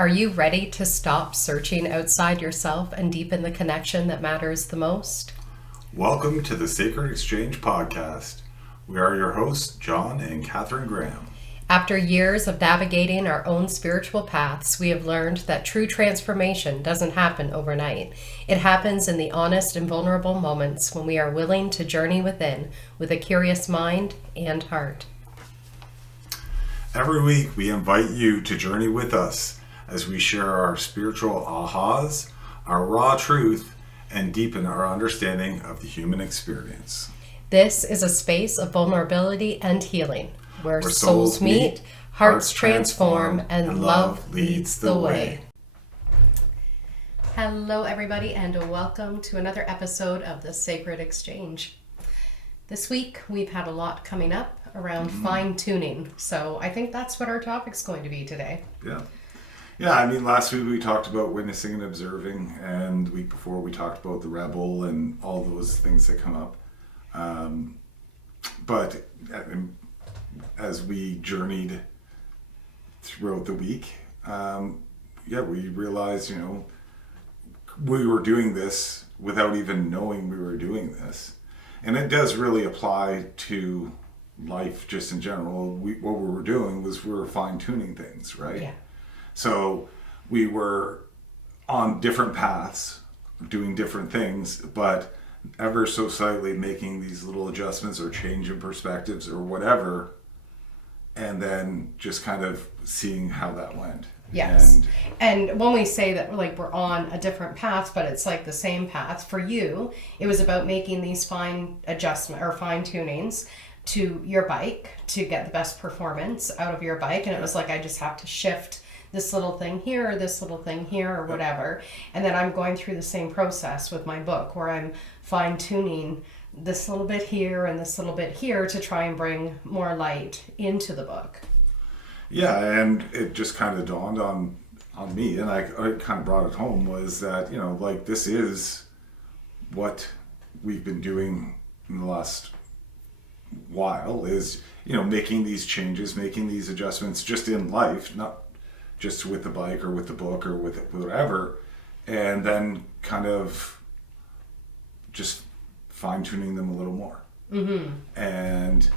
Are you ready to stop searching outside yourself and deepen the connection that matters the most? Welcome to the Sacred Exchange podcast. We are your hosts, John and Catherine Graham. After years of navigating our own spiritual paths, we have learned that true transformation doesn't happen overnight. It happens in the honest and vulnerable moments when we are willing to journey within with a curious mind and heart. Every week, we invite you to journey with us as we share our spiritual ahas, our raw truth, and deepen our understanding of the human experience. This is a space of vulnerability and healing, where souls meet, hearts transform, and love leads the way. Hello, everybody, and welcome to another episode of the Sacred Exchange. This week, we've had a lot coming up around fine-tuning, so I think that's what our topic's going to be today. Yeah, I mean, last week we talked about witnessing and observing, and the week before we talked about the rebel and all those things that come up. But as we journeyed throughout the week, we realized, we were doing this without even knowing we were doing this. And it does really apply to life just in general. What we were doing was we were fine-tuning things, right? Yeah. So we were on different paths, doing different things, but ever so slightly making these little adjustments or change in perspectives or whatever, and then just kind of seeing how that went. Yes. And when we say that we're on a different path, but it's like the same path, for you, it was about making these fine adjustment or fine tunings to your bike to get the best performance out of your bike. And it was like, I just have to shift this little thing here, or this little thing here, or whatever. And then I'm going through the same process with my book, where I'm fine-tuning this little bit here and this little bit here to try and bring more light into the book. Yeah, and it just kind of dawned on me, and I kind of brought it home, was that, this is what we've been doing in the last while, is, making these changes, making these adjustments just in life, not just with the bike or with the book or with whatever, and then kind of just fine-tuning them a little more. Mm-hmm. And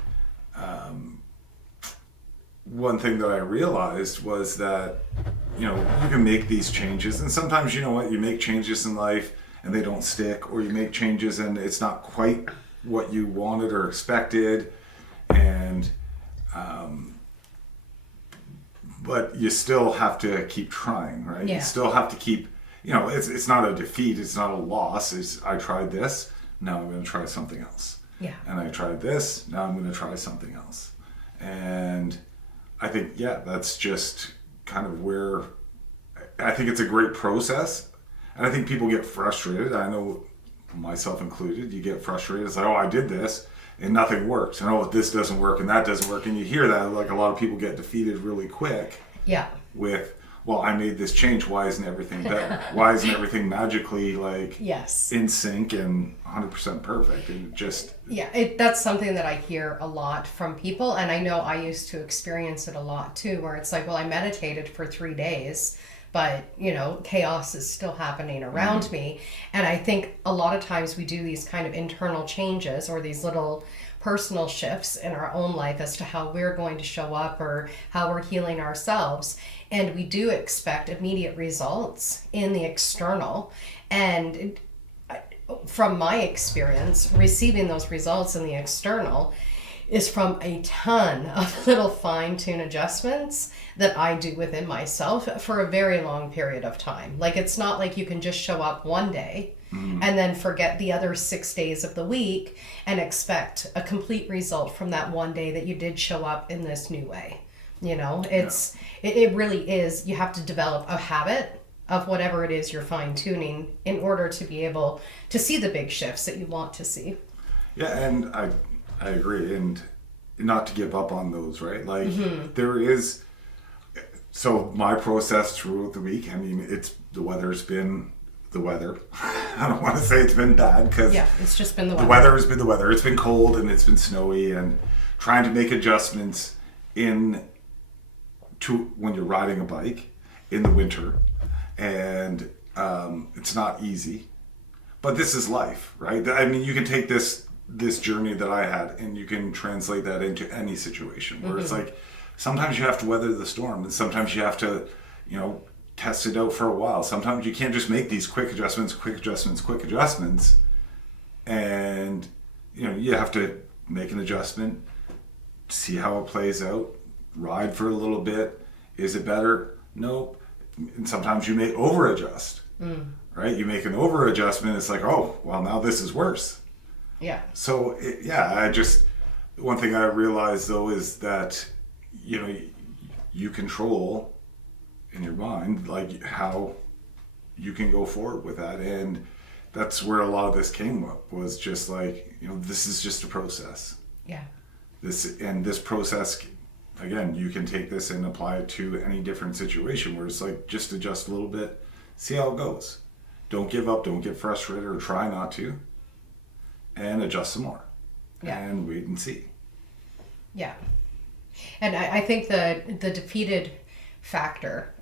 one thing that I realized was that, you can make these changes, and sometimes, you make changes in life and they don't stick, or you make changes and it's not quite what you wanted or expected, and but you still have to keep trying, right? Yeah. You still have to keep, it's not a defeat, it's not a loss. It's, I tried this, now I'm going to try something else. Yeah. And I tried this, now I'm going to try something else. And I think, that's just kind of where, I think it's a great process. And I think people get frustrated. I know, myself included, you get frustrated. It's like, I did this and nothing works. And this doesn't work and that doesn't work. And you hear that, like, a lot of people get defeated really quick. Yeah. With, I made this change. Why isn't everything better? Why isn't everything magically in sync and 100% perfect? And just that's something that I hear a lot from people, and I know I used to experience it a lot too, where it's like, I meditated for 3 days, but chaos is still happening around me. And I think a lot of times we do these kind of internal changes or these little personal shifts in our own life as to how we're going to show up or how we're healing ourselves. And we do expect immediate results in the external. And from my experience, receiving those results in the external is from a ton of little fine-tune adjustments that I do within myself for a very long period of time. Like, it's not like you can just show up one day and then forget the other 6 days of the week and expect a complete result from that one day that you did show up in this new way. It really is, you have to develop a habit of whatever it is you're fine-tuning in order to be able to see the big shifts that you want to see. Yeah, and I agree, and not to give up on those, right? There is, so my process throughout the week, the weather's been the weather. I don't want to say it's been bad, because it's just been the weather. The weather has been the weather. It's been cold and it's been snowy, and trying to make adjustments to when you're riding a bike in the winter, and it's not easy. But this is life, right? I mean, you can take this journey that I had, and you can translate that into any situation where it's like sometimes you have to weather the storm, and sometimes you have to, test it out for a while. Sometimes you can't just make these quick adjustments, and you have to make an adjustment, see how it plays out, ride for a little bit. Is it better? Nope. And sometimes you may over adjust. Right? You make an over adjustment, it's like, oh, well, now this is worse. Yeah. So, one thing I realized though is that, you control in your mind, like how you can go forward with that. And that's where a lot of this came up, was just like, this is just a process. Yeah. This process, again, you can take this and apply it to any different situation where it's like, just adjust a little bit, see how it goes. Don't give up, don't get frustrated, or try not to, and adjust some more. Yeah. And wait and see. Yeah. And I think the defeated factor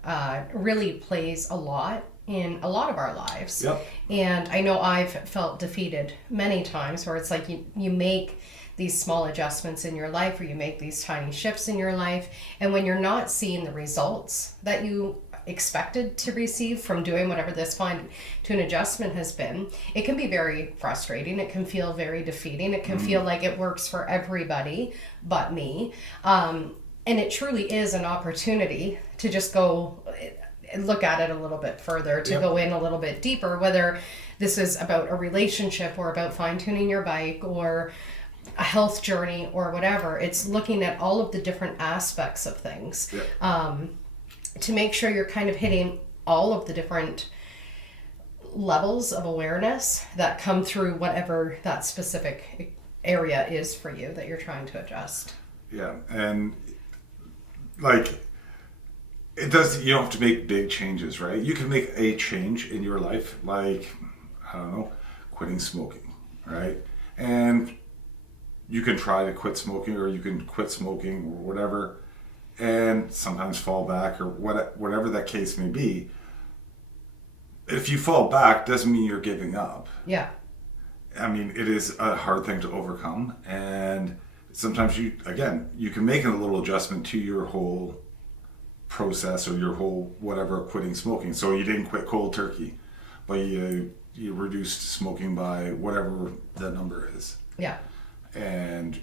really plays a lot in a lot of our lives. Yep. And I know I've felt defeated many times, where it's like you make these small adjustments in your life, or you make these tiny shifts in your life, and when you're not seeing the results that you expected to receive from doing whatever this fine tune adjustment has been, it can be very frustrating. It can feel very defeating. It can feel like it works for everybody but me. And it truly is an opportunity to just go and look at it a little bit further, to go in a little bit deeper, whether this is about a relationship or about fine-tuning your bike or a health journey or whatever. It's looking at all of the different aspects of things. To make sure you're kind of hitting all of the different levels of awareness that come through whatever that specific area is for you that you're trying to adjust. Yeah, and like, it does, you don't have to make big changes, right? You can make a change in your life, like, I don't know, quitting smoking, right? And you can try to quit smoking, or you can quit smoking or whatever, and sometimes fall back, or whatever that case may be. If you fall back, doesn't mean you're giving up. Yeah. I mean, it is a hard thing to overcome, and sometimes you can make a little adjustment to your whole process, or your whole whatever quitting smoking. So you didn't quit cold turkey, but you reduced smoking by whatever the number is. Yeah. And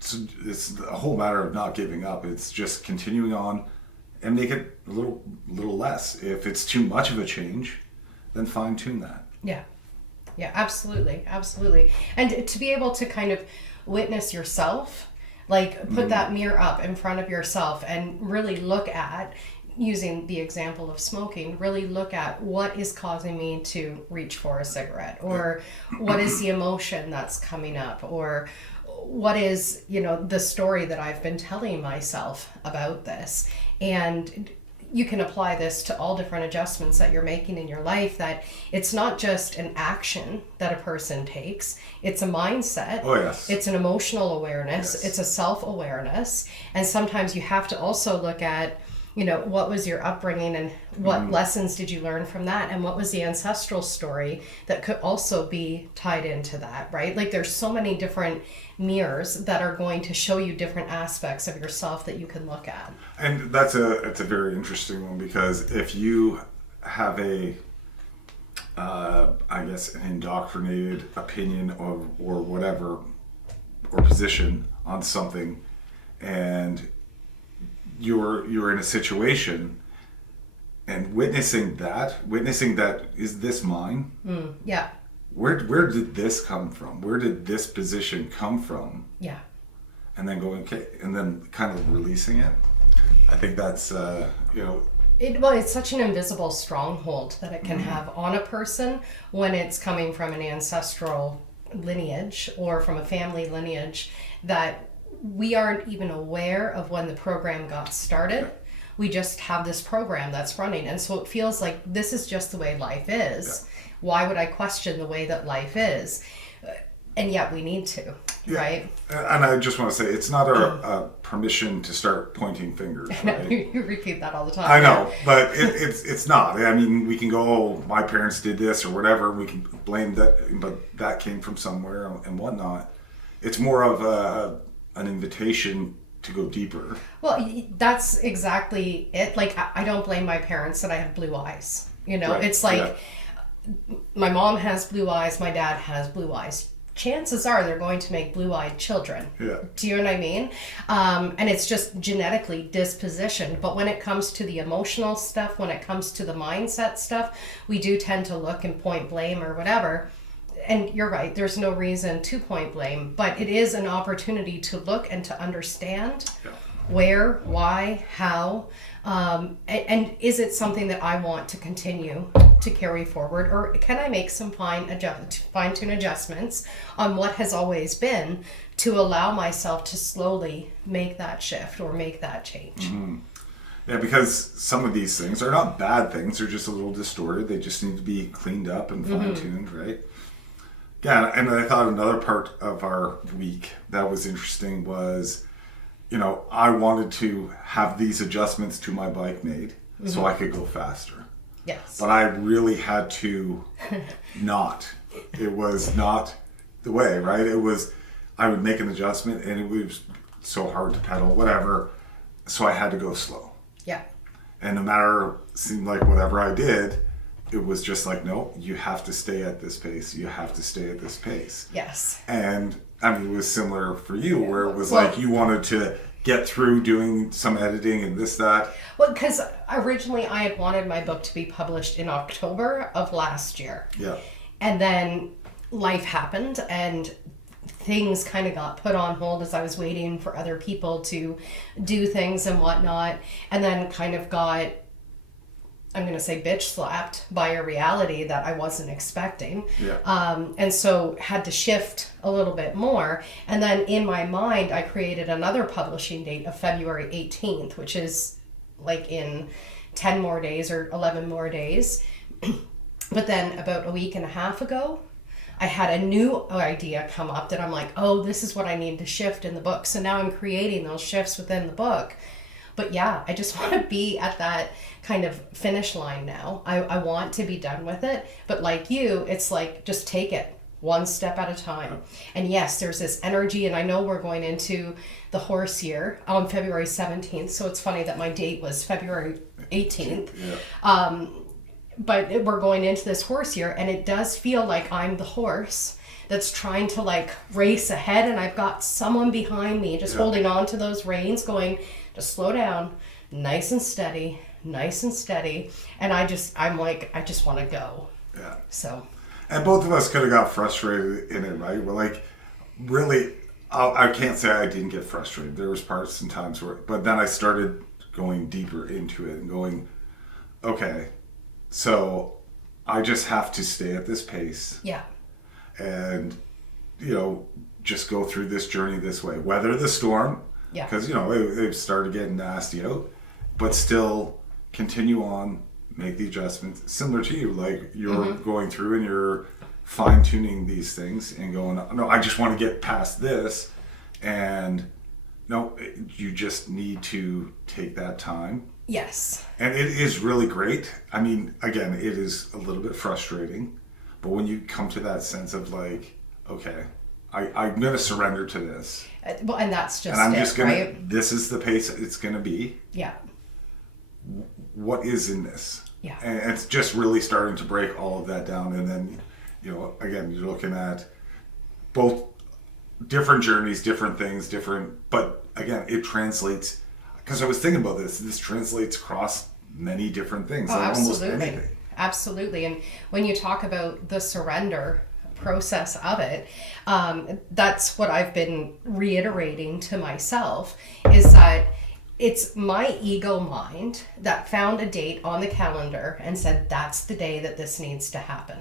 it's a whole matter of not giving up. It's just continuing on and make it a little less. If it's too much of a change, then fine tune that. Yeah. Yeah, absolutely. Absolutely. And to be able to kind of witness yourself, like put that mirror up in front of yourself and really look at, using the example of smoking, really look at what is causing me to reach for a cigarette, or what is the emotion that's coming up, or what is, the story that I've been telling myself about this. And you can apply this to all different adjustments that you're making in your life, that it's not just an action that a person takes, it's a mindset. Oh, yes. It's an emotional awareness. Yes. It's a self-awareness. And sometimes you have to also look at, what was your upbringing, and what lessons did you learn from that, and what was the ancestral story that could also be tied into that, right? Like, there's so many different mirrors that are going to show you different aspects of yourself that you can look at. And it's a very interesting one, because if you have an indoctrinated opinion or whatever, or position on something, and you're in a situation and witnessing that, is this mine? Yeah. Where did this come from? Where did this position come from? Yeah. And then going, okay, and then kind of releasing it. I think that's it's such an invisible stronghold that it can have on a person when it's coming from an ancestral lineage or from a family lineage, that we aren't even aware of when the program got started. We just have this program that's running, and so it feels like this is just the way life is. Why would I question the way that life is? And yet we need to. right? And I just want to say, it's not a permission to start pointing fingers, right? You repeat that all the time. I know, but it's not. I mean, we can go, oh, my parents did this or whatever. We can blame that, but that came from somewhere and whatnot. It's more of an invitation to go deeper. Well, that's exactly it. Like, I don't blame my parents that I have blue eyes. You know, Right. it's like my mom has blue eyes, my dad has blue eyes. Chances are they're going to make blue-eyed children. Yeah. Do you know what I mean? And it's just genetically dispositioned. But when it comes to the emotional stuff, when it comes to the mindset stuff, we do tend to look and point blame or whatever. And you're right, there's no reason to point blame, but it is an opportunity to look and to understand where, why, how, and is it something that I want to continue to carry forward, or can I make some fine-tune adjustments on what has always been to allow myself to slowly make that shift or make that change? Mm-hmm. Yeah, because some of these things are not bad things, they're just a little distorted. They just need to be cleaned up and fine-tuned, right? Yeah, and I thought another part of our week that was interesting was, you know, I wanted to have these adjustments to my bike made so I could go faster. Yes. But I really had to not. It was not the way, right? It was, I would make an adjustment and it was so hard to pedal, whatever. So I had to go slow. Yeah. And no matter, seemed like whatever I did, it was just like, no, you have to stay at this pace. You have to stay at this pace. Yes. And I mean, it was similar for you, where it was like you wanted to get through doing some editing and this, that. Well, because originally I had wanted my book to be published in October of last year. Yeah. And then life happened and things kind of got put on hold as I was waiting for other people to do things and whatnot. And then kind of got, I'm going to say, bitch slapped by a reality that I wasn't expecting. Yeah. And so had to shift a little bit more. And then in my mind, I created another publishing date of February 18th, which is like in 10 more days or 11 more days. But then about a week and a half ago, I had a new idea come up that I'm like, oh, this is what I need to shift in the book. So now I'm creating those shifts within the book. But yeah, I just want to be at that kind of finish line now. I want to be done with it. But like you, it's like, just take it one step at a time. And yes, there's this energy. And I know we're going into the horse year on February 17th. So it's funny that my date was February 18th. Yeah. But we're going into this horse year. And it does feel like I'm the horse that's trying to like race ahead. And I've got someone behind me just holding on to those reins going, just slow down, nice and steady. And I'm like, I just want to go. Yeah. So. And both of us could have got frustrated in it, right? We're like, really, I can't say I didn't get frustrated. There was parts and times where, but then I started going deeper into it and going, okay, so I just have to stay at this pace. Yeah. And, you know, just go through this journey this way. Weather the storm. Yeah. Because, you know, it started getting nasty out. But still continue on, make the adjustments. Similar to you, like you're going through and you're fine-tuning these things and going, no, I just want to get past this. And no, you just need to take that time. Yes. And it is really great. I mean, again, it is a little bit frustrating. But when you come to that sense of like, okay, I'm going to surrender to this. Well, and that's just and I'm it, just going right? to, this is the pace it's going to be. Yeah. What is in this? Yeah. And it's just really starting to break all of that down. And then, you know, again, you're looking at both different journeys, different things, but again, it translates, because I was thinking about this translates across many different things. Oh, like absolutely. Almost anything. Absolutely. And when you talk about the surrender process of it, that's what I've been reiterating to myself, is that it's my ego mind that found a date on the calendar and said, that's the day that this needs to happen,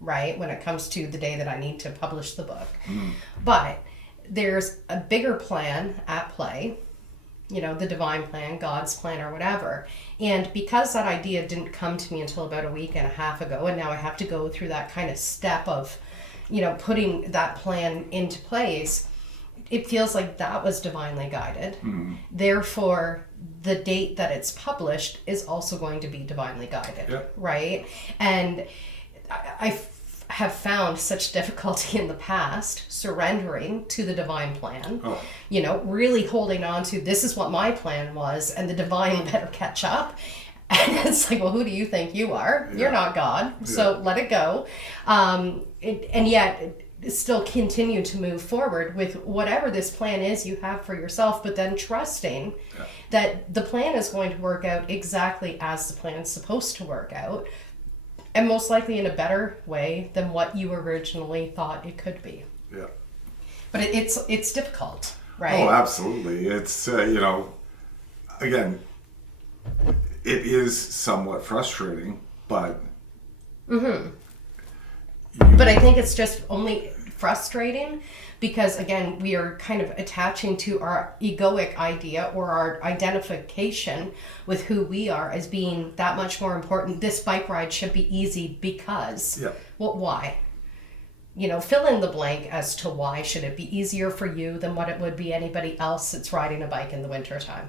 right? When it comes to the day that I need to publish the book. But there's a bigger plan at play, you know, the divine plan, God's plan, or whatever. And because that idea didn't come to me until about a week and a half ago, and now I have to go through that kind of step of, you know, putting that plan into place, it feels like that was divinely guided. Therefore, the date that it's published is also going to be divinely guided, right? And I have found such difficulty in the past surrendering to the divine plan, you know, really holding on to this is what my plan was and the divine better catch up. And it's like, well, who do you think you are? You're not God, so let it go. And yet still continue to move forward with whatever this plan is you have for yourself, but then trusting that the plan is going to work out exactly as the plan is supposed to work out, and most likely in a better way than what you originally thought it could be. Yeah. But it's difficult, right? Oh, absolutely. It's, you know, again, it is somewhat frustrating, but... But I think it's just only frustrating because, again, we are kind of attaching to our egoic idea or our identification with who we are as being that much more important. This bike ride should be easy because, well, why? You know, fill in the blank as to why should it be easier for you than what it would be anybody else that's riding a bike in the wintertime.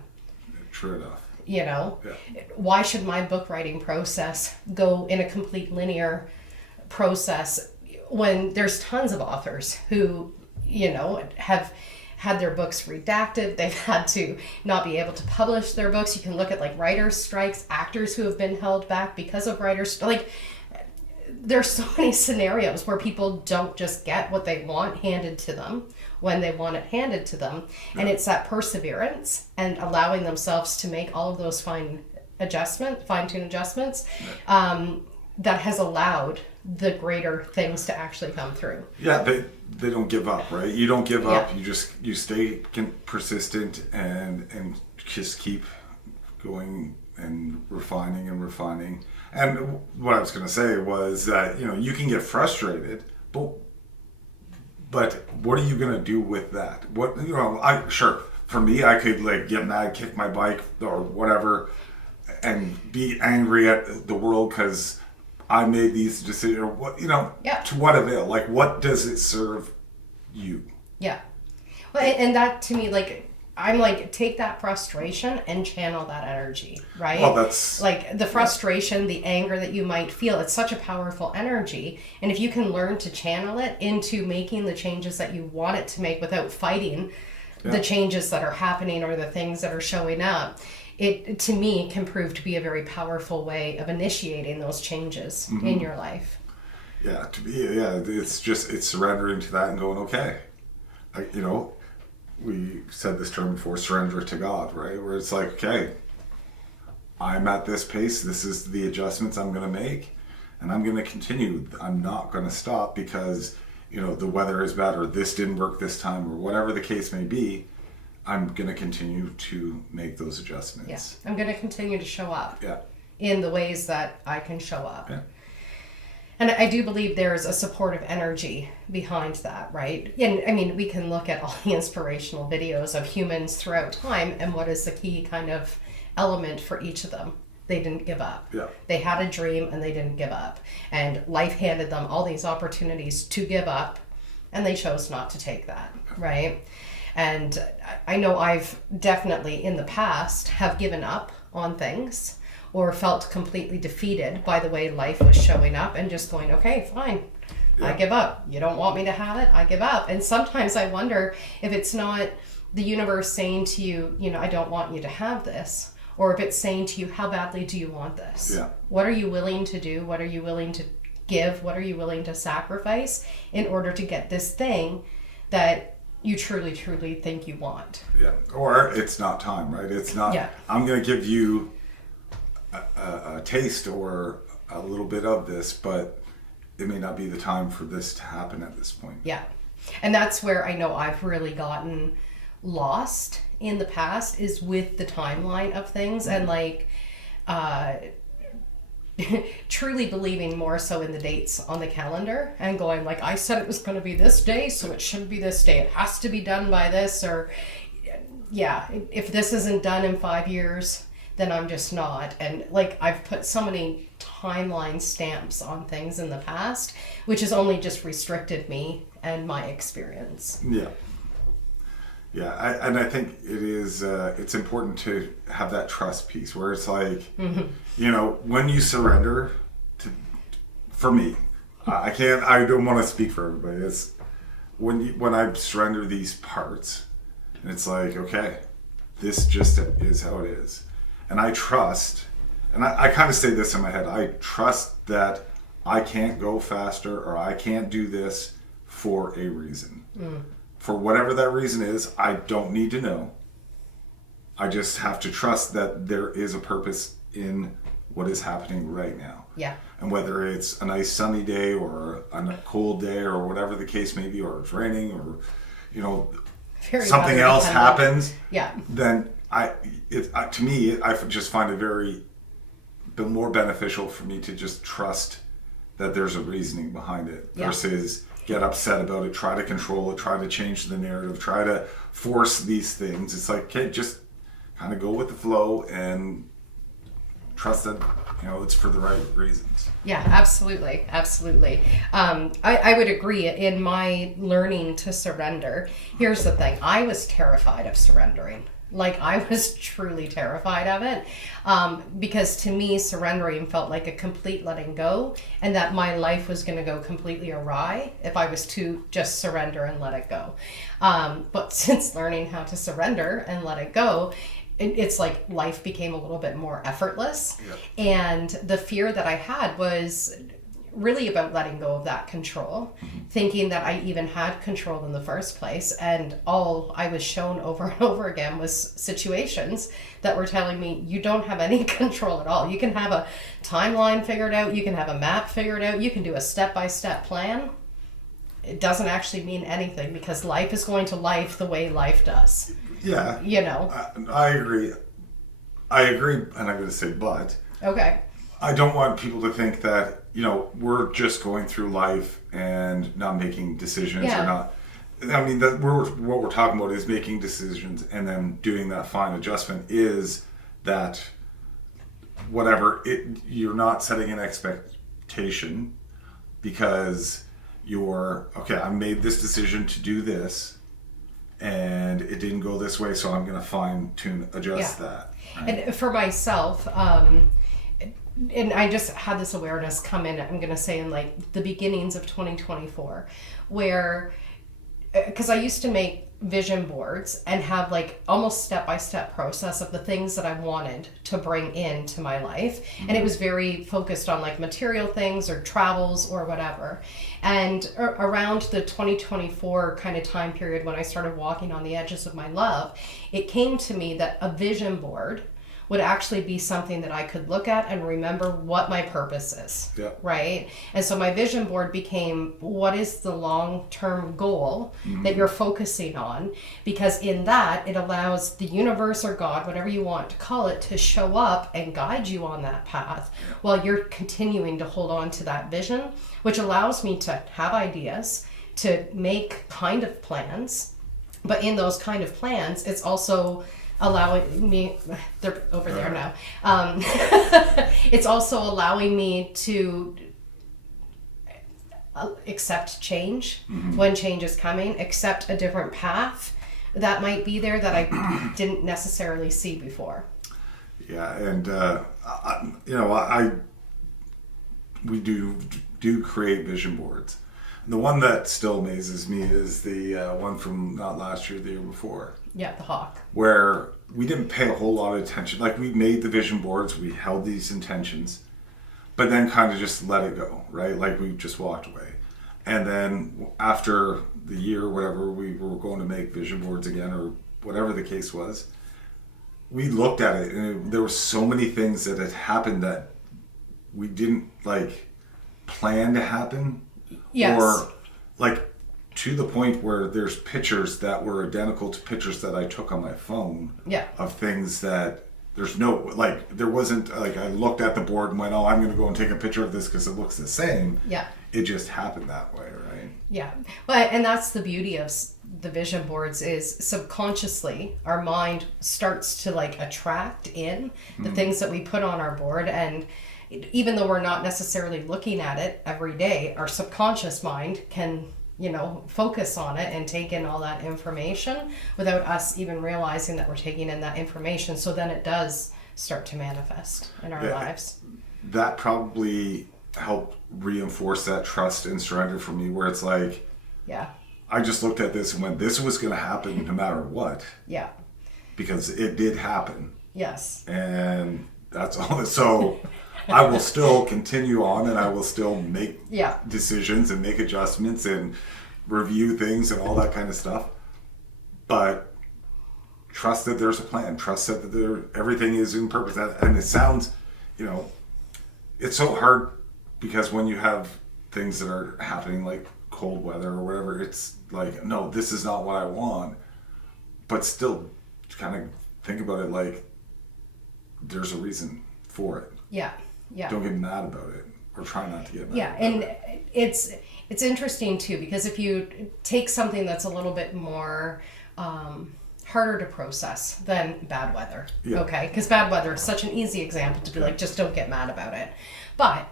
True enough. You know, why should my book writing process go in a complete linear process when there's tons of authors who, you know, have had their books redacted, they've had to not be able to publish their books. You can look at like writers' strikes, actors who have been held back because of writers' like there's so many scenarios where people don't just get what they want handed to them when they want it handed to them. And it's that perseverance and allowing themselves to make all of those fine-tune adjustments that has allowed the greater things to actually come through. Yeah, they don't give up, right? You don't give up. You stay persistent and just keep going and refining. And what I was going to say was that, you know, you can get frustrated, but what are you going to do with that? What, you know, for me, I could like get mad, kick my bike or whatever, and be angry at the world because I made these decisions. Or what, you know, to what avail? Like, what does it serve you? Yeah. Well, and that to me, like, I'm like, take that frustration and channel that energy, right? Well, that's... Like, the frustration, the anger that you might feel, it's such a powerful energy. And if you can learn to channel it into making the changes that you want it to make without fighting the changes that are happening or the things that are showing up, it, to me, can prove to be a very powerful way of initiating those changes in your life. Yeah, to me, it's surrendering to that and going, okay, you know, we said this term before, surrender to God, right? Where it's like, okay, I'm at this pace, this is the adjustments I'm going to make, and I'm going to continue. I'm not going to stop because, you know, the weather is bad or this didn't work this time or whatever the case may be. I'm going to continue to make those adjustments. Yeah, I'm going to continue to show up in the ways that I can show up. Yeah. And I do believe there's a supportive energy behind that, right? And I mean, we can look at all the inspirational videos of humans throughout time, and what is the key kind of element for each of them? They didn't give up. Yeah. They had a dream and they didn't give up. And life handed them all these opportunities to give up, and they chose not to take that, right? And I know I've definitely in the past have given up on things or felt completely defeated by the way life was showing up and just going, okay, fine, I give up. You don't want me to have it, I give up. And sometimes I wonder if it's not the universe saying to you, you know, I don't want you to have this, or if it's saying to you, how badly do you want this? Yeah. What are you willing to do? What are you willing to give? What are you willing to sacrifice in order to get this thing that you truly, truly think you want? Yeah. Or it's not time, right? It's not, I'm going to give you a taste or a little bit of this, but it may not be the time for this to happen at this point. Yeah. And that's where I know I've really gotten lost in the past, is with the timeline of things and like truly believing more so in the dates on the calendar and going like, I said it was going to be this day, so it should be this day. It has to be done by this, or if this isn't done in 5 years, then I'm just not. And like, I've put so many timeline stamps on things in the past, which has only just restricted me and my experience. Yeah. Yeah, and I think it is. It's important to have that trust piece where it's like, when you surrender. For me, I can't. I don't want to speak for everybody. It's when I surrender these parts, and it's like, okay, this just is how it is, and I trust. And I kind of say this in my head. I trust that I can't go faster or I can't do this for a reason. For whatever that reason is, I don't need to know. I just have to trust that there is a purpose in what is happening right now. Yeah. And whether it's a nice sunny day or a cold day or whatever the case may be, or it's raining or, Very something else happens, yeah. then to me, I just find it been more beneficial for me to just trust that there's a reasoning behind it versus get upset about it, try to control it, try to change the narrative, try to force these things. It's like, okay, just kind of go with the flow and trust that it's for the right reasons. Yeah, absolutely. I would agree. In my learning to surrender, here's the thing. I was terrified of surrendering. Like, I was truly terrified of it, because to me, surrendering felt like a complete letting go, and that my life was going to go completely awry if I was to just surrender and let it go. But since learning how to surrender and let it go, it's like life became a little bit more effortless. Yep. And the fear that I had was really about letting go of that control, thinking that I even had control in the first place. And all I was shown over and over again was situations that were telling me, you don't have any control at all. You can have a timeline figured out. You can have a map figured out. You can do a step-by-step plan. It doesn't actually mean anything because life is going to life the way life does. Yeah. I agree. And I'm going to say, but. Okay. I don't want people to think that, we're just going through life and not making decisions or not. I mean, what we're talking about is making decisions and then doing that fine adjustment is that you're not setting an expectation because I made this decision to do this and it didn't go this way, so I'm going to adjust that. Right? And for myself, and I just had this awareness come in, I'm going to say in like the beginnings of 2024, where, because I used to make vision boards and have like almost step-by-step process of the things that I wanted to bring into my life. And it was very focused on like material things or travels or whatever. And around the 2024 kind of time period when I started walking on the edges of my love, it came to me that a vision board would actually be something that I could look at and remember what my purpose is, right? And so my vision board became, what is the long-term goal that you're focusing on? Because in that, it allows the universe or God, whatever you want to call it, to show up and guide you on that path while you're continuing to hold on to that vision, which allows me to have ideas, to make kind of plans. But in those kind of plans, it's also allowing me, they're over there now. It's also allowing me to accept change when change is coming, accept a different path that might be there that I didn't necessarily see before. Yeah, and we do create vision boards. The one that still amazes me is the one from not last year, the year before. Yeah, the hawk. Where we didn't pay a whole lot of attention. Like, we made the vision boards, we held these intentions, but then kind of just let it go, right? Like, we just walked away. And then after the year, whatever, we were going to make vision boards again, or whatever the case was, we looked at it, and there were so many things that had happened that we didn't, plan to happen. Yes. Or, to the point where there's pictures that were identical to pictures that I took on my phone of things that there wasn't, I looked at the board and went, oh, I'm going to go and take a picture of this because it looks the same. Yeah. It just happened that way, right? Yeah. Well, and that's the beauty of the vision boards is subconsciously our mind starts to attract in the things that we put on our board, and even though we're not necessarily looking at it every day, our subconscious mind can focus on it and take in all that information without us even realizing that we're taking in that information. So then it does start to manifest in our lives. That probably helped reinforce that trust and surrender for me, where it's like, yeah, I just looked at this and went, this was going to happen no matter what. Yeah. Because it did happen. Yes. And that's all. So I will still continue on, and I will still make decisions and make adjustments and review things and all that kind of stuff. But trust that there's a plan. Trust that everything is in purpose. And it sounds, it's so hard because when you have things that are happening like cold weather or whatever, it's like, no, this is not what I want. But still kind of think about it like there's a reason for it. Yeah. Yeah. Don't get mad about it, or try not to get mad. Yeah, and it's interesting too, because if you take something that's a little bit more harder to process than bad weather, okay? Because bad weather is such an easy example to be like, just don't get mad about it. But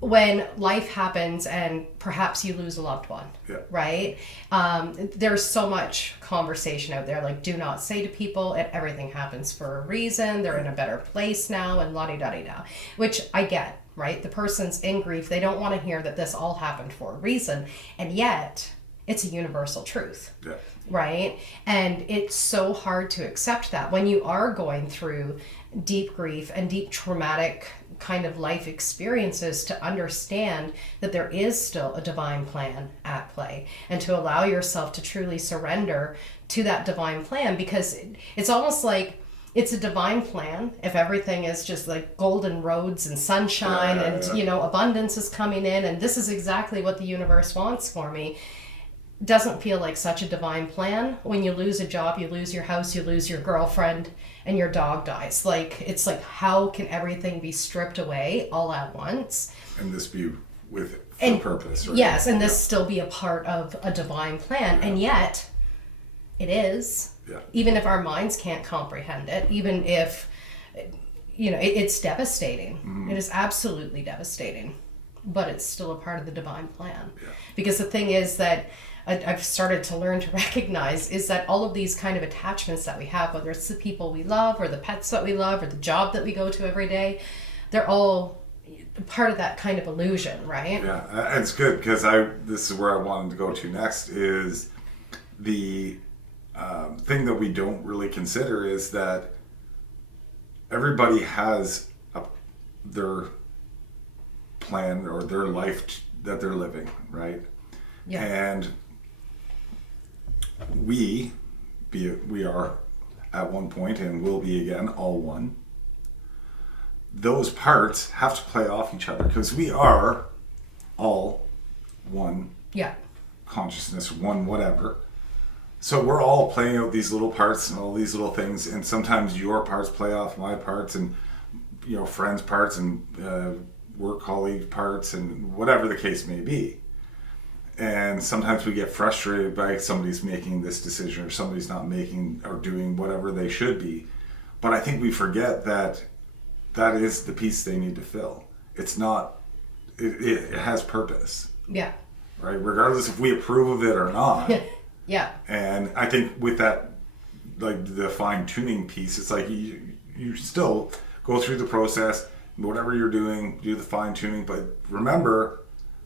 when life happens and perhaps you lose a loved one, right? There's so much conversation out there, like, do not say to people, everything happens for a reason, they're in a better place now, and la-di-da-di-da, which I get, right? The person's in grief, they don't want to hear that this all happened for a reason, and yet it's a universal truth, right? And it's so hard to accept that when you are going through deep grief and deep traumatic kind of life experiences, to understand that there is still a divine plan at play, and to allow yourself to truly surrender to that divine plan, because it's almost like it's a divine plan if everything is just like golden roads and sunshine and abundance is coming in and this is exactly what the universe wants for me. Doesn't feel like such a divine plan when you lose a job, you lose your house, you lose your girlfriend, and your dog dies. Like, it's like, how can everything be stripped away all at once? And this be with a purpose, right? Yes, and this still be a part of a divine plan. And yet, it is. Yeah. Even if our minds can't comprehend it, even if, it's devastating. Mm-hmm. It is absolutely devastating. But it's still a part of the divine plan. Yeah. Because the thing is that I've started to learn to recognize is that all of these kind of attachments that we have, whether it's the people we love or the pets that we love or the job that we go to every day, they're all part of that kind of illusion, right? Yeah, it's good because this is where I wanted to go to next is the thing that we don't really consider is that everybody has their plan or their life that they're living, right? Yeah. And we are at one point and will be again all one. Those parts have to play off each other because we are all one consciousness, one whatever. So we're all playing out these little parts and all these little things, and sometimes your parts play off my parts, and friends' parts and work colleague parts, and whatever the case may be. And sometimes we get frustrated by somebody's making this decision or somebody's not making or doing whatever they should be. But I think we forget that is the piece they need to fill. It's not, it has purpose. Yeah. Right? Regardless if we approve of it or not. Yeah. And I think with that, like the fine tuning piece, it's like you still go through the process, whatever you're doing, do the fine tuning, but remember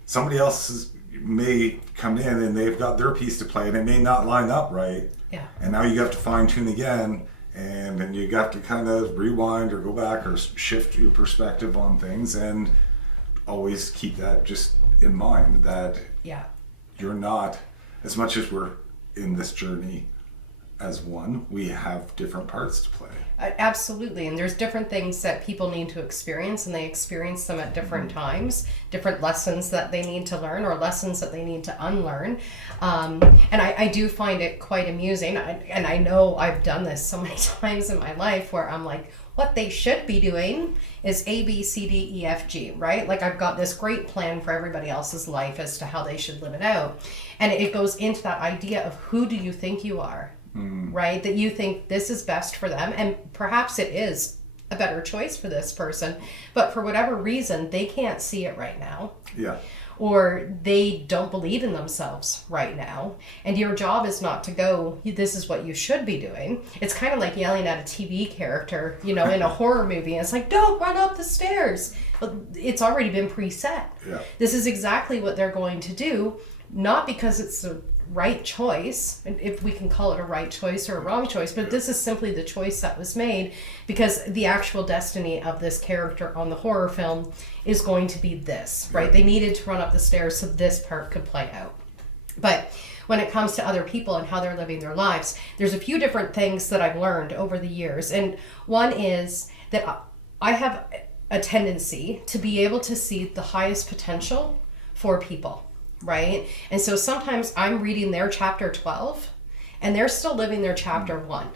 somebody else may come in and they've got their piece to play and it may not line up right. Yeah. And now you have to fine tune again, and then you got to kind of rewind or go back or shift your perspective on things, and always keep that just in mind that you're not, as much as we're in this journey as one, we have different parts to play. Absolutely, and there's different things that people need to experience, and they experience them at different times, different lessons that they need to learn or lessons that they need to unlearn. And I do find it quite amusing, and I know I've done this so many times in my life where I'm like, what they should be doing is A, B, C, D, E, F, G, right? Like I've got this great plan for everybody else's life as to how they should live it out. And it goes into that idea of who do you think you are? Right? That you think this is best for them, and perhaps it is a better choice for this person, but for whatever reason, they can't see it right now. Yeah. or they don't believe in themselves right now. And your job is not to go, this is what you should be doing. It's kind of like yelling at a TV character, in a horror movie. It's like, don't run up the stairs. But it's already been preset. Yeah. This is exactly what they're going to do, not because it's the right choice, if we can call it a right choice or a wrong choice, but this is simply the choice that was made because the actual destiny of this character on the horror film is going to be this, right? They needed to run up the stairs so this part could play out. But when it comes to other people and how they're living their lives, there's a few different things that I've learned over the years. And one is that I have a tendency to be able to see the highest potential for people. Right? And so sometimes I'm reading their chapter 12 and they're still living their chapter 1,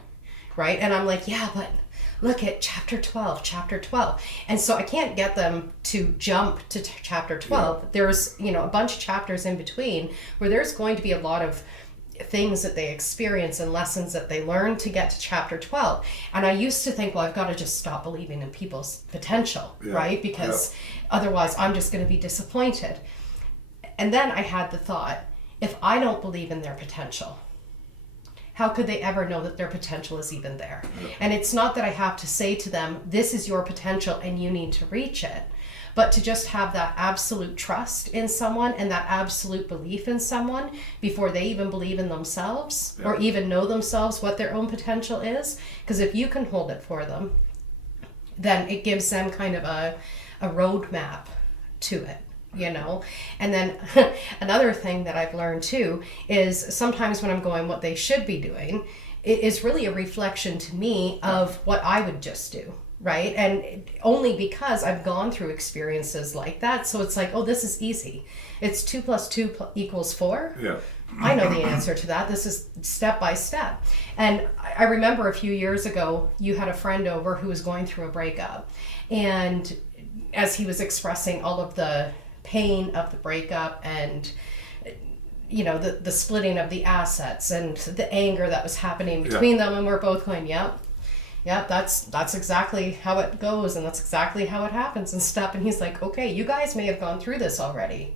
right? And I'm like, yeah, but look at chapter 12. And so I can't get them to jump to chapter 12. Yeah. There's, a bunch of chapters in between where there's going to be a lot of things that they experience and lessons that they learn to get to chapter 12. And I used to think, well, I've got to just stop believing in people's potential, right? Because otherwise I'm just going to be disappointed. And then I had the thought, if I don't believe in their potential, how could they ever know that their potential is even there? And it's not that I have to say to them, this is your potential and you need to reach it, but to just have that absolute trust in someone and that absolute belief in someone before they even believe in themselves or even know themselves what their own potential is. Because if you can hold it for them, then it gives them kind of a roadmap to it. And then another thing that I've learned too is sometimes when I'm going what they should be doing, it is really a reflection to me of what I would just do, right? And only because I've gone through experiences like that. So it's like, oh, this is easy. It's 2 + 2 = 4. Yeah. I know the answer to that. This is step by step. And I remember a few years ago, you had a friend over who was going through a breakup. And as he was expressing all of the pain of the breakup and the splitting of the assets and the anger that was happening between them, and we're both going, yep, that's exactly how it goes and that's exactly how it happens and stuff. And he's like, okay, you guys may have gone through this already.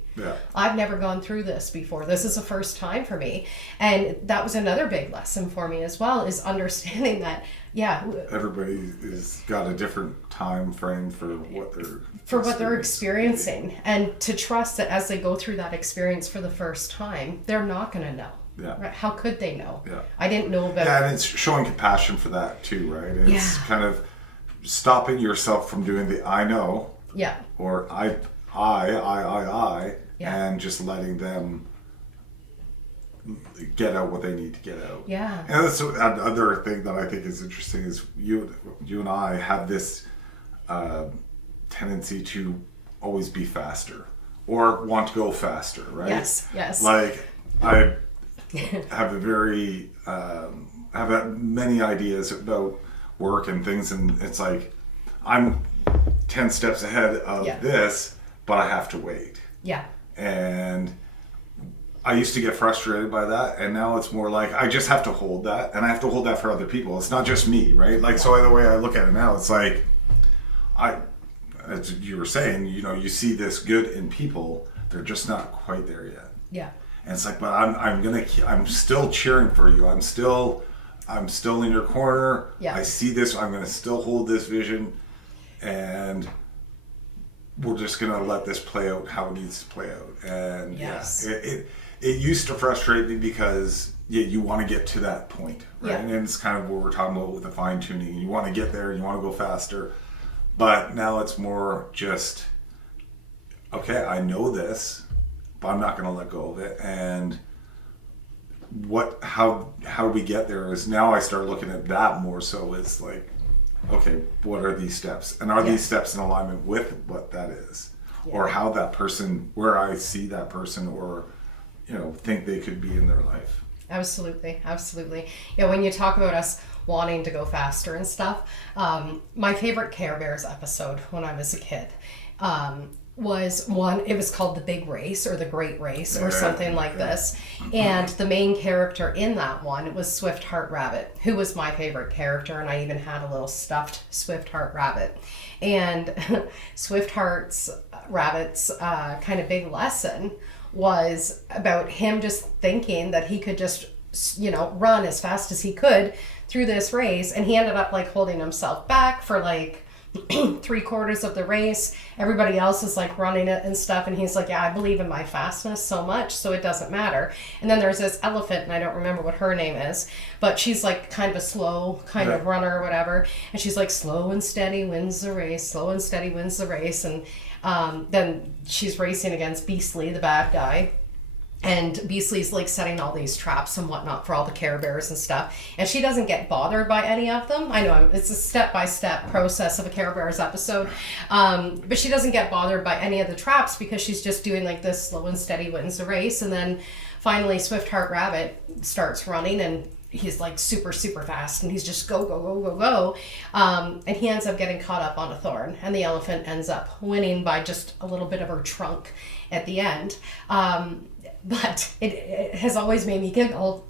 I've never gone through this before. This is the first time for me. And that was another big lesson for me as well, is understanding that everybody has got a different time frame for what they're experiencing, and to trust that as they go through that experience for the first time, they're not going to know. Right? How could they know? I didn't know about and it's showing compassion for that too, right? It's kind of stopping yourself from doing the I know or I and just letting them get out what they need to get out. And that's another thing that I think is interesting is you and I have this tendency to always be faster or want to go faster, right? Yes. Like I have have many ideas about work and things, and it's like I'm 10 steps ahead of this, but I have to wait. And I used to get frustrated by that, and now it's more like I just have to hold that, and I have to hold that for other people. It's not just me, right? Like, so the way I look at it now, it's like as you were saying, you see this good in people, they're just not quite there yet. And it's like, but I'm still cheering for you. I'm still in your corner. I see this. I'm gonna still hold this vision, and we're just gonna let this play out how it needs to play out. And it used to frustrate me because you want to get to that point, right? And it's kind of what we're talking about with the fine tuning. You want to get there. You want to go faster, but now it's more just, okay, I know this, but I'm not going to let go of it. And how we get there is now I start looking at that more so as like, okay, what are these steps? And are these steps in alignment with what that is? Or how that person, where I see that person or, think they could be in their life. Absolutely. When you talk about us wanting to go faster and stuff, my favorite Care Bears episode when I was a kid was one, it was called The Big Race or The Great Race or something like Yeah. this. And the main character in that one was Swift Heart Rabbit, who was my favorite character. And I even had a little stuffed Swift Heart Rabbit. And Swift Heart's Rabbit's kind of big lesson was about him just thinking that he could just, run as fast as he could through this race. And he ended up like holding himself back for like 3/4 of the race. Everybody else is like running it and stuff, and he's like, yeah, I believe in my fastness so much, so it doesn't matter. And then there's this elephant, and I don't remember what her name is, but she's like kind of a slow kind of runner or whatever, and she's like, slow and steady wins the race, slow and steady wins the race. And then she's racing against Beastly, the bad guy. And Beastly's like setting all these traps and whatnot for all the Care Bears and stuff. And she doesn't get bothered by any of them. I know it's a step-by-step process of a Care Bears episode. But she doesn't get bothered by any of the traps because she's just doing like this slow and steady wins the race. And then finally Swift Heart Rabbit starts running, and he's like super, super fast, and he's just go, go, go, go, go. And he ends up getting caught up on a thorn, and the elephant ends up winning by just a little bit of her trunk at the end. But it has always made me giggle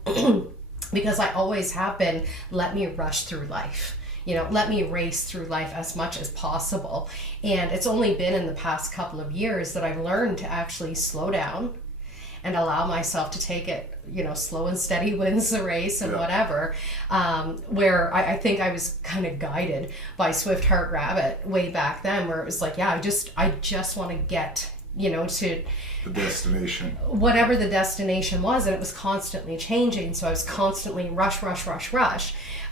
because I always have been, let me rush through life. Let me race through life as much as possible. And it's only been in the past couple of years that I've learned to actually slow down and allow myself to take it, slow and steady wins the race and whatever. Where I think I was kind of guided by Swift Heart Rabbit way back then, where it was like, yeah, I just want to get, to The destination. Whatever the destination was, and it was constantly changing. So I was constantly rush.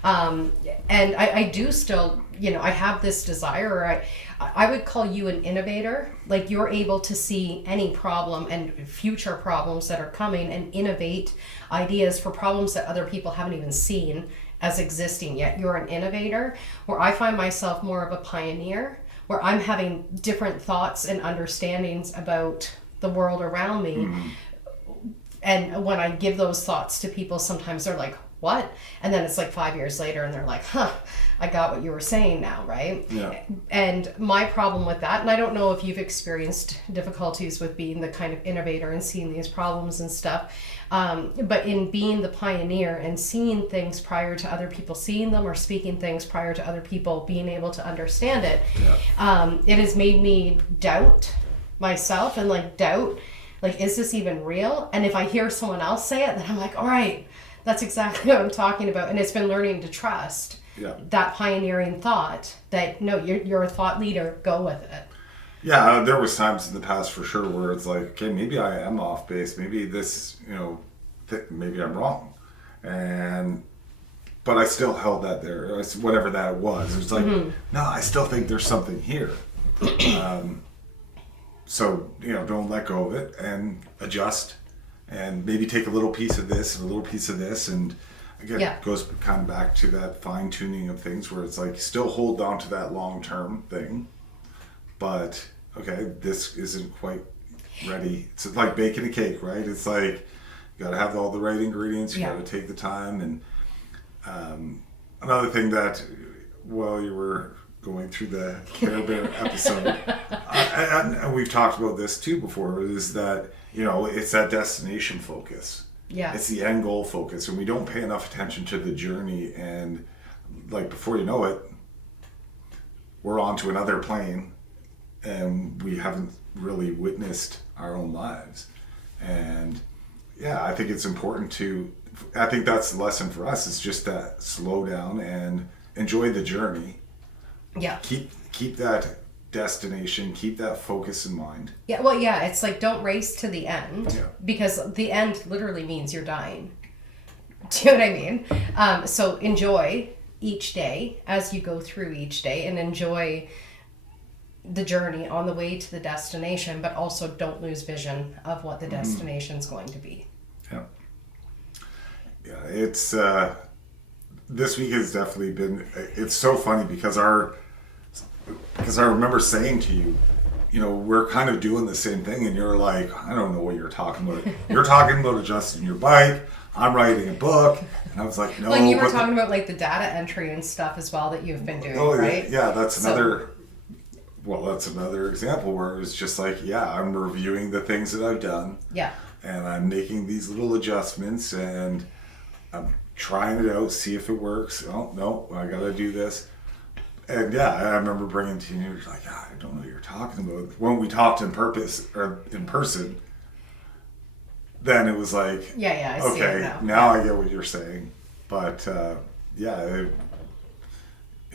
And I do still, I have this desire, or I would call you an innovator. Like, you're able to see any problem and future problems that are coming and innovate ideas for problems that other people haven't even seen as existing yet. You're an innovator, where I find myself more of a pioneer, where I'm having different thoughts and understandings about the world around me. Mm-hmm. And when I give those thoughts to people, sometimes they're like, what? And then it's like 5 years later and they're like, I got what you were saying now, right? Yeah. And my problem with that, and I don't know if you've experienced difficulties with being the kind of innovator and seeing these problems and stuff, but in being the pioneer and seeing things prior to other people seeing them, or speaking things prior to other people being able to understand it, it has made me doubt myself and doubt, is this even real? And if I hear someone else say it, then I'm like, all right, that's exactly what I'm talking about. And it's been learning to trust that pioneering thought that, no, you're a thought leader, go with it. Yeah, there was times in the past for sure where it's like, okay, maybe I am off base. Maybe this, maybe I'm wrong. But I still held that there, whatever that was. It was like, no, I still think there's something here. So, don't let go of it and adjust. And maybe take a little piece of this and a little piece of this, and again, it goes kind of back to that fine tuning of things where it's like, still hold on to that long term thing, but okay, this isn't quite ready. It's like baking a cake, right? It's like, you got to have all the right ingredients. You got to take the time. And another thing that, while you were going through the Care Bear episode, and we've talked about this too before, is that, it's that destination focus. Yeah. It's the end goal focus, and we don't pay enough attention to the journey, and before you know it, we're on to another plane, and we haven't really witnessed our own lives. And I think it's important I think that's the lesson for us, is just that slow down and enjoy the journey. Yeah. Keep that destination, keep that focus in mind. Yeah, well, it's like, don't race to the end, because the end literally means you're dying. Do you know what I mean? So enjoy each day as you go through each day, and enjoy the journey on the way to the destination, but also don't lose vision of what the destination's going to be. Yeah, it's this week has definitely been, it's so funny because I remember saying to you, we're kind of doing the same thing, and you're like, I don't know what you're talking about. You're talking about adjusting your bike. I'm writing a book. And I was like, no. Well, and you were talking about the data entry and stuff as well that you've been doing, right? Yeah, that's another well, that's another example where it's just like, yeah, I'm reviewing the things that I've done. Yeah. And I'm making these little adjustments and I'm trying it out, see if it works. Oh, no, I got to do this. And yeah, I remember bringing to you, like, I don't know what you're talking about. When we talked in person, then it was like, I see it okay, now. I get what you're saying. But it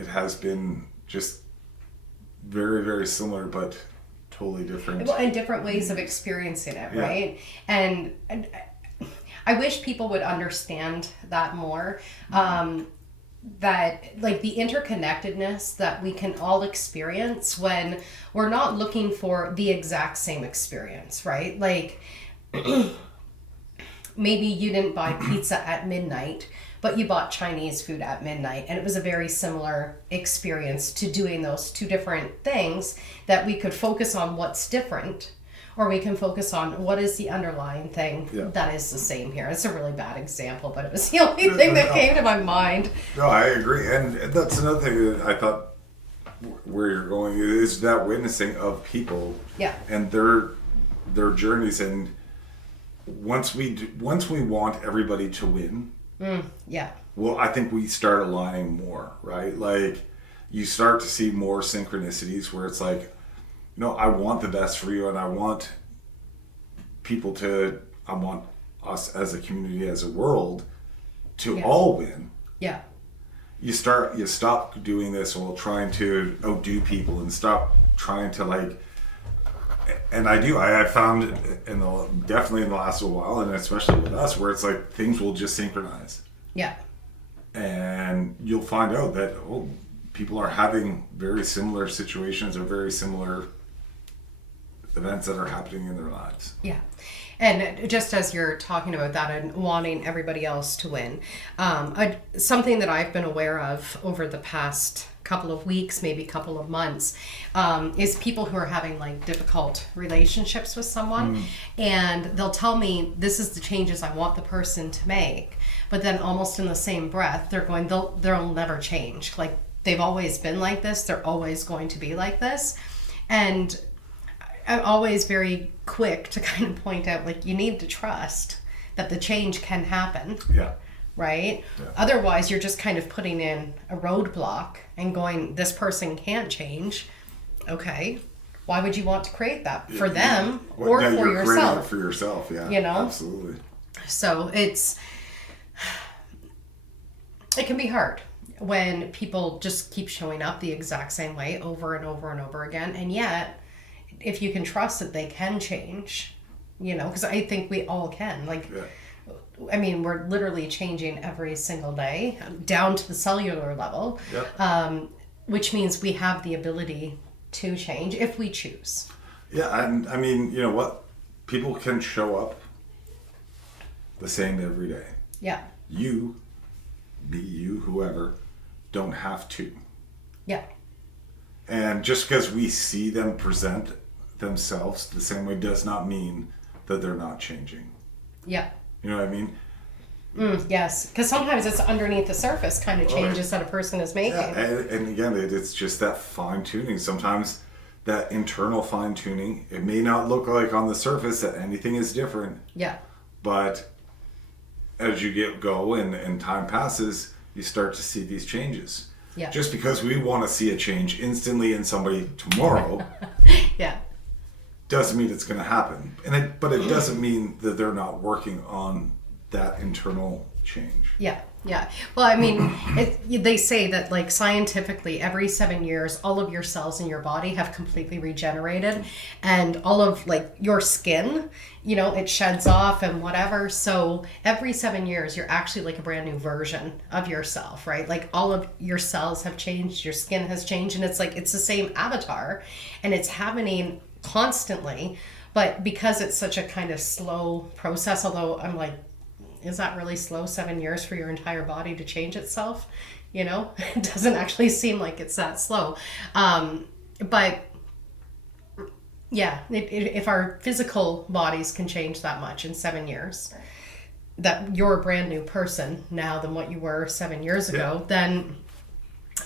has been just very, very similar, but totally different. Well, and different ways of experiencing it, right? And I wish people would understand that more. That like the interconnectedness that we can all experience when we're not looking for the exact same experience, right? Like maybe you didn't buy pizza at midnight, but you bought Chinese food at midnight, and it was a very similar experience to doing those two different things, that we could focus on what's different, or we can focus on what is the underlying thing that is the same here. It's a really bad example, but it was the only thing that came to my mind. No, I agree. And that's another thing that I thought where you're going is that witnessing of people and their journeys. And once we want everybody to win, well, I think we start aligning more, right? Like you start to see more synchronicities where it's like, I want the best for you, and I want I want us as a community, as a world, to all win. Yeah. You stop doing this while trying to outdo people, and stop trying to like. And I found definitely in the last little while, and especially with us, where it's like things will just synchronize. Yeah. And you'll find out that people are having very similar situations or very similar events that are happening in their lives. Yeah. And just as you're talking about that and wanting everybody else to win, something that I've been aware of over the past couple of weeks, maybe couple of months, is people who are having like difficult relationships with someone, and they'll tell me this is the changes I want the person to make, but then almost in the same breath they're going, they'll never change. Like they've always been like this, they're always going to be like this. And I'm always very quick to kind of point out, like, you need to trust that the change can happen. Yeah. Right? Yeah. Otherwise, you're just kind of putting in a roadblock and going, this person can't change. Okay. Why would you want to create that for them or for yourself? For yourself, yeah. Absolutely. So it can be hard when people just keep showing up the exact same way over and over and over again. And yet, if you can trust that they can change, because I think we all can. Like, I mean, we're literally changing every single day down to the cellular level, which means we have the ability to change if we choose. Yeah, and I mean, you know what? People can show up the same every day. Yeah. You, be you, whoever, don't have to. Yeah. And just because we see them present themselves the same way does not mean that they're not changing. Yeah. You know what I mean? Yes, because sometimes it's underneath the surface kind of changes that a person is making. Yeah, and again, it's just that fine tuning. Sometimes that internal fine tuning, it may not look like on the surface that anything is different. Yeah. But as you go and time passes, you start to see these changes. Yeah. Just because we want to see a change instantly in somebody tomorrow. Yeah. Doesn't mean it's going to happen. But it doesn't mean that they're not working on that internal change. Yeah. Yeah. Well, I mean, they say that like scientifically every 7 years, all of your cells in your body have completely regenerated, and all of like your skin, it sheds off and whatever. So every 7 years, you're actually like a brand new version of yourself, right? Like all of your cells have changed, your skin has changed, and it's like, it's the same avatar, and it's happening constantly. But because it's such a kind of slow process, although I'm like, is that really slow, 7 years for your entire body to change itself? It doesn't actually seem like it's that slow. But yeah, if our physical bodies can change that much in 7 years, that you're a brand new person now than what you were 7 years ago, then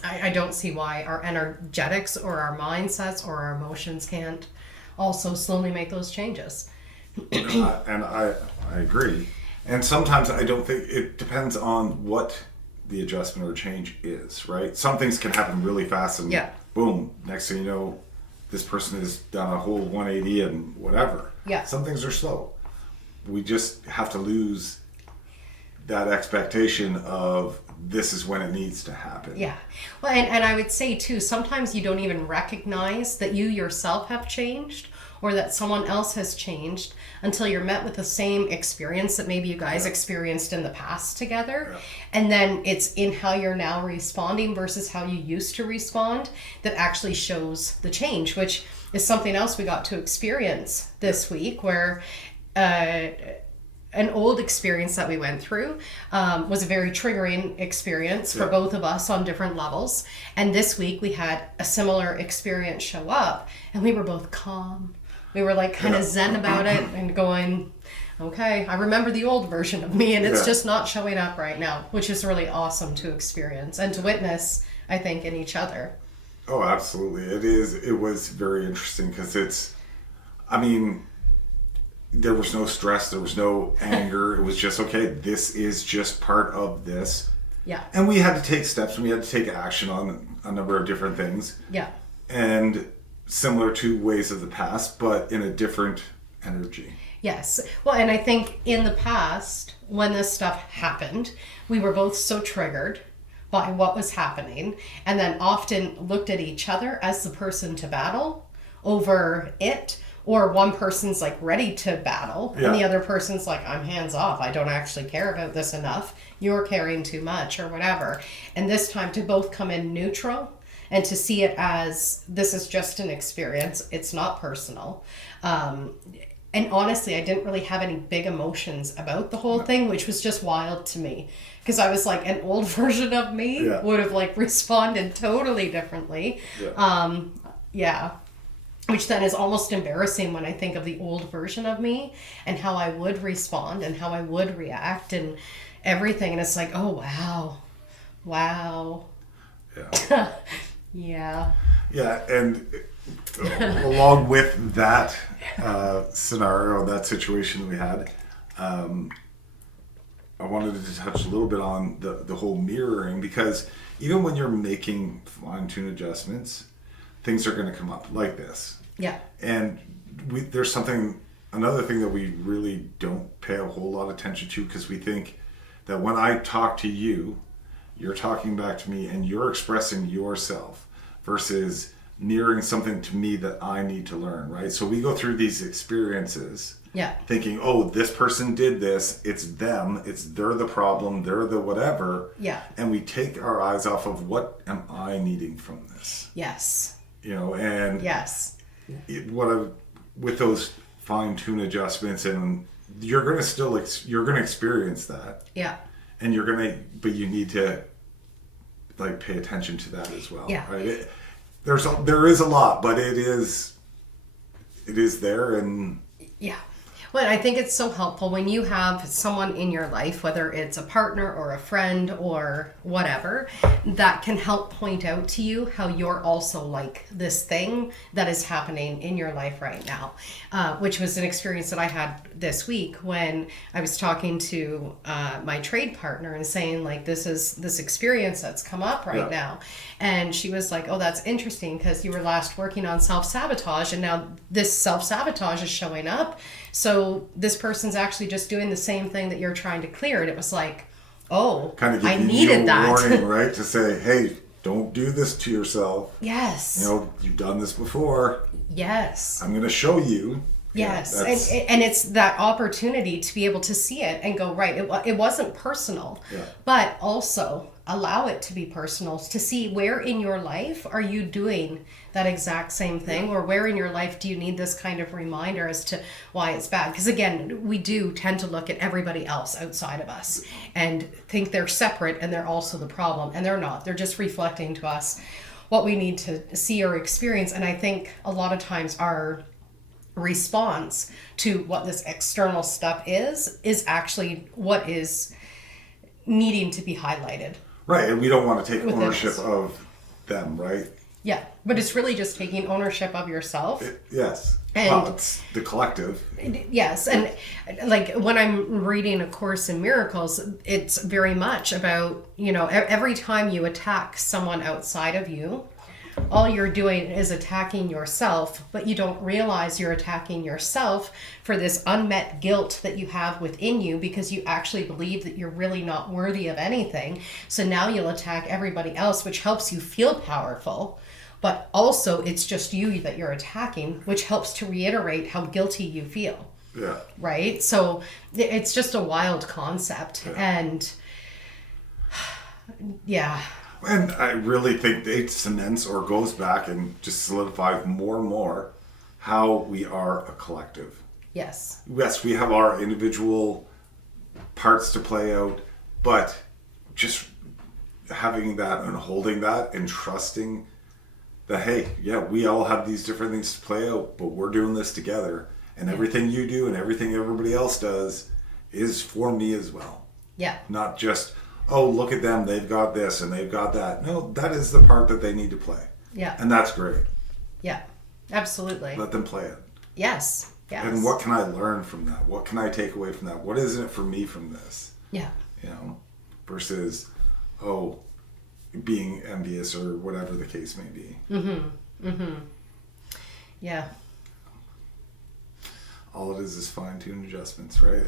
I don't see why our energetics or our mindsets or our emotions can't also slowly make those changes. And I agree. And sometimes I don't think it depends on what the adjustment or change is, right? Some things can happen really fast and boom, next thing you know, this person has done a whole 180 and whatever. Yeah. Some things are slow. We just have to lose that expectation of this is when it needs to happen. Yeah. Well, and I would say too, sometimes you don't even recognize that you yourself have changed or that someone else has changed until you're met with the same experience that maybe you guys experienced in the past together. Yeah. And then it's in how you're now responding versus how you used to respond that actually shows the change, which is something else we got to experience this week where an old experience that we went through was a very triggering experience for both of us on different levels. And this week we had a similar experience show up and we were both calm. We were like kind of zen about it and going, okay, I remember the old version of me and it's just not showing up right now, which is really awesome to experience and to witness, I think, in each other. Oh, absolutely. It is. It was very interesting because there was no stress, there was no anger. It was just, okay, this is just part of this. Yeah. And we had to take steps and we had to take action on a number of different things. Yeah. And similar to ways of the past, but in a different energy. Yes. Well, and I think in the past, when this stuff happened, we were both so triggered by what was happening and then often looked at each other as the person to battle over it. Or one person's like ready to battle and the other person's like, I'm hands off. I don't actually care about this enough. You're caring too much or whatever. And this time to both come in neutral and to see it as this is just an experience. It's not personal. And honestly, I didn't really have any big emotions about the whole thing, which was just wild to me. Because I was like, an old version of me would have like responded totally differently. Which then is almost embarrassing when I think of the old version of me and how I would respond and how I would react and everything. And it's like, oh, wow. Yeah. Yeah. Yeah, and along with that scenario, that situation that we had, I wanted to touch a little bit on the whole mirroring, because even when you're making fine-tune adjustments, things are going to come up like this. Yeah. And there's another thing that we really don't pay a whole lot of attention to, because we think that when I talk to you, you're talking back to me and you're expressing yourself versus mirroring something to me that I need to learn, right? So we go through these experiences thinking, oh, this person did this, it's them, they're the problem, they're the whatever. Yeah. And we take our eyes off of what am I needing from this? Yes. And with those fine-tune adjustments, and you're going to experience that. Yeah. And but you need to like pay attention to that as well. Yeah. Right? There is a lot, but it is there, and yeah. Well, I think it's so helpful when you have someone in your life, whether it's a partner or a friend or whatever, that can help point out to you how you're also like this thing that is happening in your life right now, which was an experience that I had this week when I was talking to my trade partner and saying like, this is this experience that's come up right now. And she was like, oh, that's interesting because you were last working on self-sabotage and now this self-sabotage is showing up. So this person's actually just doing the same thing that you're trying to clear. And it was like, oh, kind of I needed that. Warning, right? To say, hey, don't do this to yourself. Yes. You've done this before. Yes. I'm going to show you. Yes. And it's that opportunity to be able to see it and go, right, it wasn't personal, but also allow it to be personal, to see where in your life are you doing that exact same thing, or where in your life do you need this kind of reminder as to why it's bad. Because again, we do tend to look at everybody else outside of us and think they're separate and they're also the problem, and they're not. They're just reflecting to us what we need to see or experience. And I think a lot of times our response to what this external stuff is actually what is needing to be highlighted. Right, and we don't want to take ownership of them, right? Yeah, but it's really just taking ownership of yourself. Yes. And well, it's the collective. yes, and like when I'm reading A Course in Miracles, it's very much about, every time you attack someone outside of you, all you're doing is attacking yourself, but you don't realize you're attacking yourself for this unmet guilt that you have within you because you actually believe that you're really not worthy of anything. So now you'll attack everybody else, which helps you feel powerful. But also it's just you that you're attacking, which helps to reiterate how guilty you feel. Yeah. Right? So it's just a wild concept. Yeah. And yeah. And I really think it cements or goes back and just solidifies more and more how we are a collective. Yes. Yes, we have our individual parts to play out, but just having that and holding that and trusting that, hey, yeah, we all have these different things to play out, but we're doing this together. And everything you do and everything everybody else does is for me as well. Yeah. Not just, oh, look at them, they've got this and they've got that. No, that is the part that they need to play. Yeah. And that's great. Yeah, absolutely. Let them play it. Yes. Yes. And what can I learn from that? What can I take away from that? What is it for me from this? Yeah. Versus, being envious or whatever the case may be. Mm-hmm. Mm-hmm. Yeah. All it is fine-tuned adjustments, right?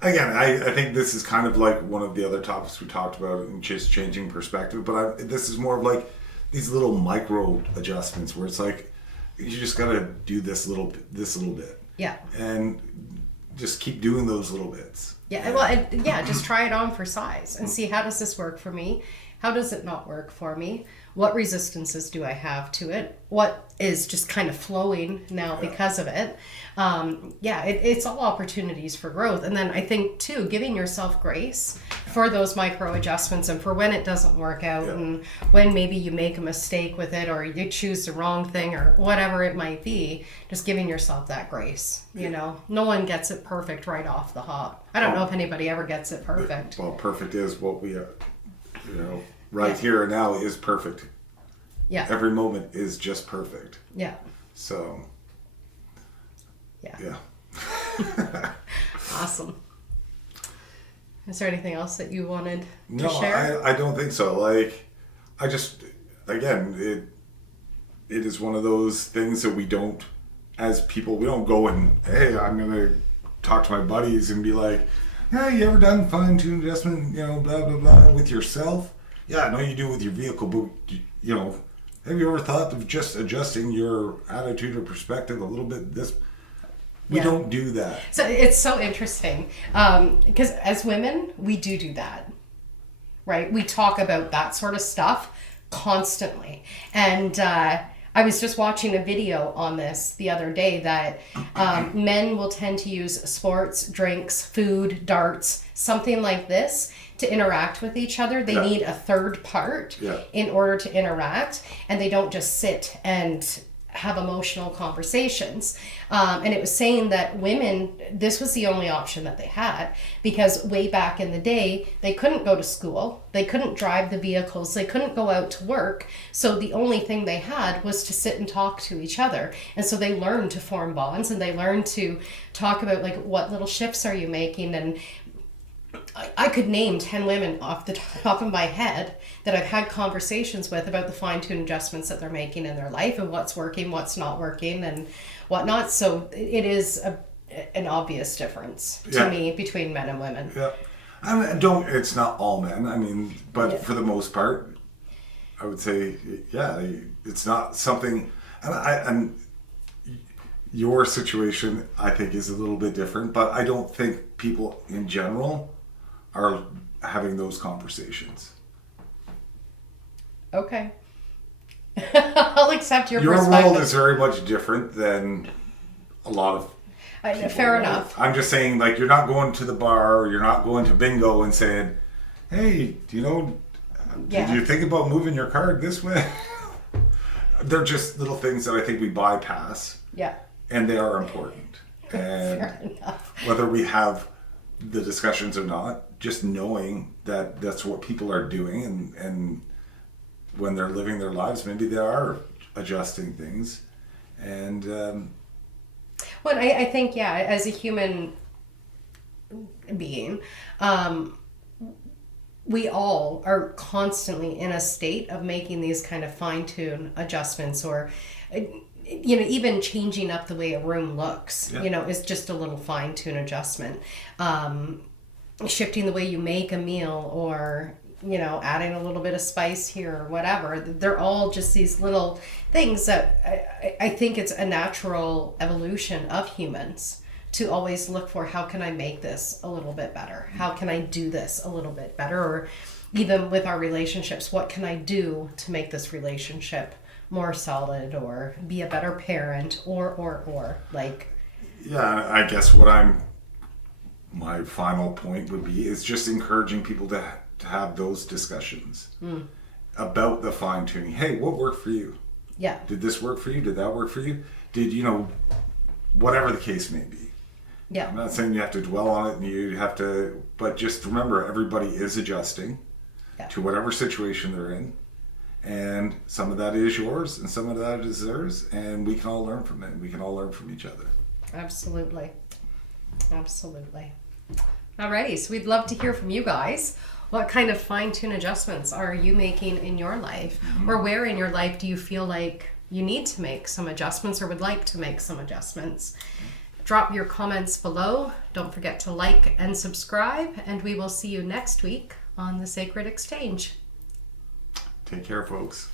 Again, I think this is kind of like one of the other topics we talked about in just changing perspective, but this is more of like these little micro adjustments where it's like you just got to do this little bit. Yeah. And just keep doing those little bits. Yeah. Well, just try it on for size and see, how does this work for me? How does it not work for me? What resistances do I have to it? What is just kind of flowing now because of it? It's all opportunities for growth. And then I think, too, giving yourself grace for those micro adjustments and for when it doesn't work out and when maybe you make a mistake with it or you choose the wrong thing or whatever it might be, just giving yourself that grace. No one gets it perfect right off the hop. I don't know if anybody ever gets it perfect. Well, perfect is what we are, here and now is perfect. Yeah. Every moment is just perfect. Yeah. So. Yeah. Awesome. Is there anything else that you wanted to No, share? I don't think so. Like, I just, again, it is one of those things that we don't, as people, we don't go and, hey, I'm going to talk to my buddies and be like, yeah, you ever done fine-tuned adjustment, blah, blah, blah, with yourself? Yeah, I know you do with your vehicle, but, have you ever thought of just adjusting your attitude or perspective a little bit? We don't do that. So it's so interesting because as women, we do that, right? We talk about that sort of stuff constantly. And I was just watching a video on this the other day that men will tend to use sports, drinks, food, darts, something like this to interact with each other. They need a third part in order to interact, and they don't just sit and have emotional conversations. And it was saying that women, this was the only option that they had, because way back in the day, they couldn't go to school, they couldn't drive the vehicles, they couldn't go out to work. So the only thing they had was to sit and talk to each other. And so they learned to form bonds, and they learned to talk about, like, what little shifts are you making. And I could name 10 women off the top of my head that I've had conversations with about the fine-tuned adjustments that they're making in their life and what's working, what's not working, and whatnot. So it is an obvious difference to me between men and women. Yeah. It's not all men, but for the most part, I would say, it's not something, and your situation, I think, is a little bit different, but I don't think people in general are having those conversations. Okay. I'll accept your perspective. Your world is very much different than a lot of people. Fair enough. I'm just saying, like, you're not going to the bar, or you're not going to bingo and saying, hey, did you think about moving your card this way? They're just little things that I think we bypass. Yeah. And they are important. And fair enough. Whether we have the discussions or not, just knowing that that's what people are doing, and when they're living their lives, maybe they are adjusting things. And well, I think, yeah, as a human being, we all are constantly in a state of making these kind of fine-tune adjustments, or even changing up the way a room looks. Yeah. Is just a little fine-tune adjustment. Shifting the way you make a meal, or adding a little bit of spice here or whatever. They're all just these little things that I think it's a natural evolution of humans to always look for, how can I make this a little bit better? How can I do this a little bit better? Or even with our relationships, what can I do to make this relationship more solid, or be a better parent, or like... Yeah, I guess my final point would be is just encouraging people to have those discussions about the fine tuning. Hey, what worked for you? Yeah. Did this work for you? Did that work for you? Did whatever the case may be. Yeah. I'm not saying you have to dwell on it and you have to, but just remember, everybody is adjusting to whatever situation they're in. And some of that is yours and some of that is theirs. And we can all learn from it. We can all learn from each other. Absolutely. Absolutely. Alrighty, so we'd love to hear from you guys. What kind of fine-tune adjustments are you making in your life? Or where in your life do you feel like you need to make some adjustments, or would like to make some adjustments? Drop your comments below. Don't forget to like and subscribe, and we will see you next week on The Sacred Exchange. Take care, folks.